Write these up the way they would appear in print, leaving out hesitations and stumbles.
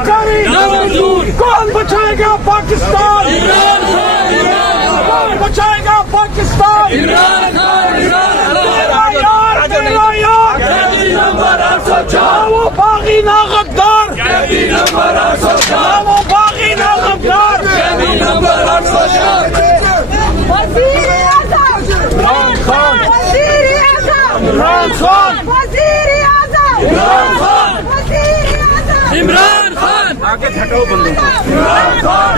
हुक्मरानी कौन बचाएगा पाकिस्तान? कौन बचाएगा पाकिस्तान? वो बागी ना गद्दार, वो बागी ना गद्दार। इमरान खान, इमरान खान, इमरान खान आगे हटाओ बंदों को। इमरान खान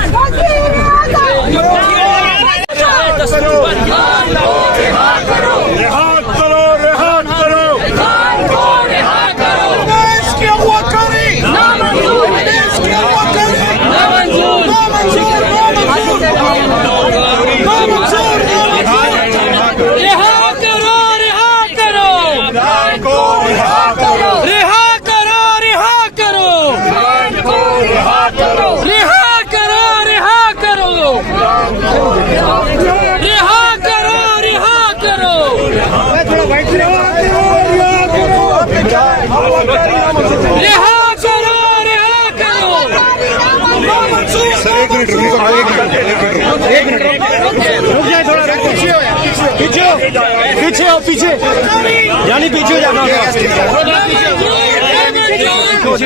पीछे आओ, पीछे यानी पीछे जाना,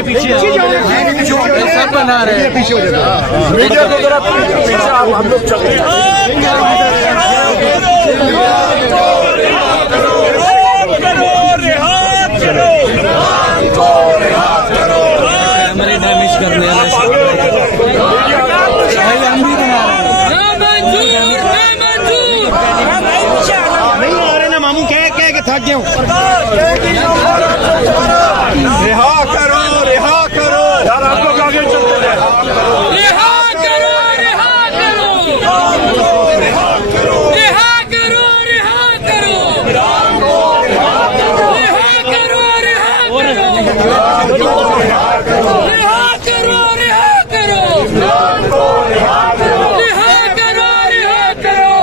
पीछे सब बना रहे हैं, पीछे हो जाता। मीडिया को जरा पीछे आप, हम लोग चल कैमरे डैमेज करने थक गया हूँ। रिहा करो, रिहा करो यार, आप लोग आगे चलते हैं। रिहा करो, रिहा करो, रिहा करो, रिहा करो, रिहा करो, रिहा करो, रिहा करो, रिहा करो, रिहा करो, रिहा करो, रिहा करो, रिहा करो, रिहा करो।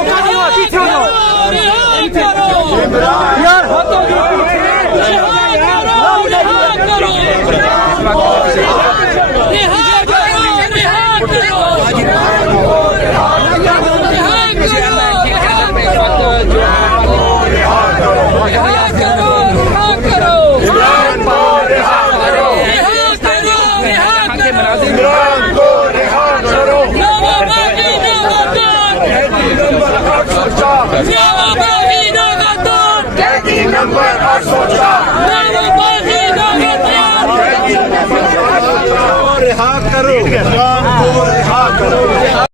मौका नहीं हुआ, पीछे हो जाओ। यार हाथों की नंबर 804 रिहा करो, रिहा करो।